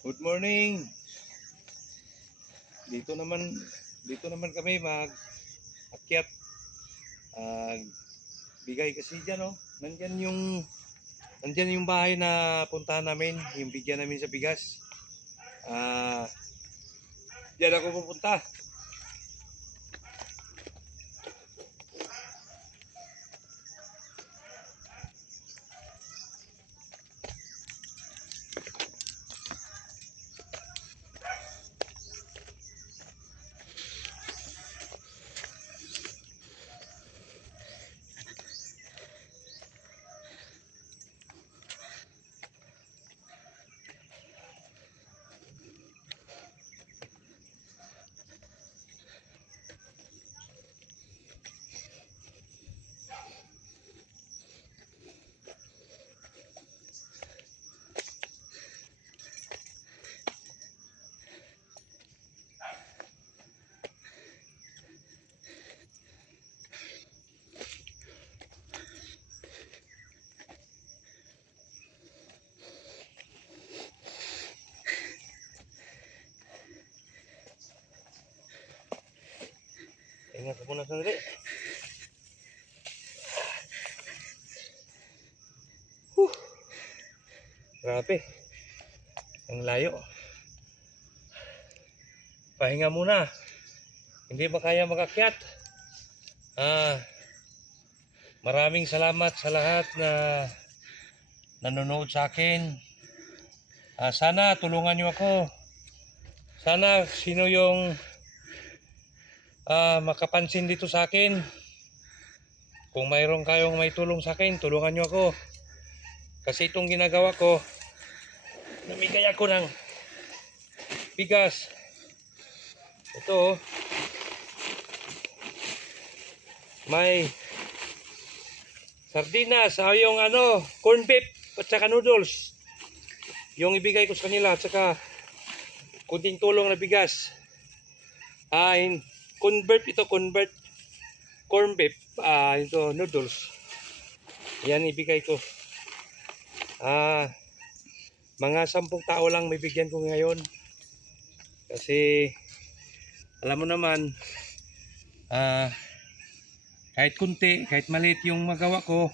Good morning. Dito naman dito naman kami mag-akyat. Ah, bigay kasi diyan oh. Nandiyan yung bahay na puntahan namin, yung bigyan namin sa bigas. Ah, diyan ako pupunta. Ingat ako muna sandali. Grabe, ang layo. Pahinga muna. Hindi ba kaya makakyat? Ah, maraming salamat sa lahat na nanonood sa akin. Sana tulungan niyo ako. Sana sino yung makapansin dito sa akin. Kung mayroon kayong may tulong sa akin, tulungan niyo ako. Kasi itong ginagawa ko, namigay ako ng bigas. Ito, may sardinas, yung corn beef at saka noodles. Yung ibigay ko sa kanila at saka kunting tulong na bigas. Convert corn beef, ito noodles. Yan ibigay ko. Mga 10 tao lang may bigyan ko ngayon. Kasi alam mo naman, kahit kunti, kahit maliit yung magawa ko,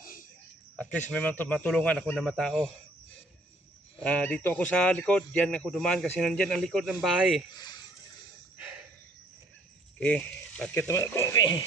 at least may matulungan ako na matao. Dito ako sa likod, diyan ako dumaan kasi nandyan ang likod ng bahay. Okay, bakit naman ako? Okay.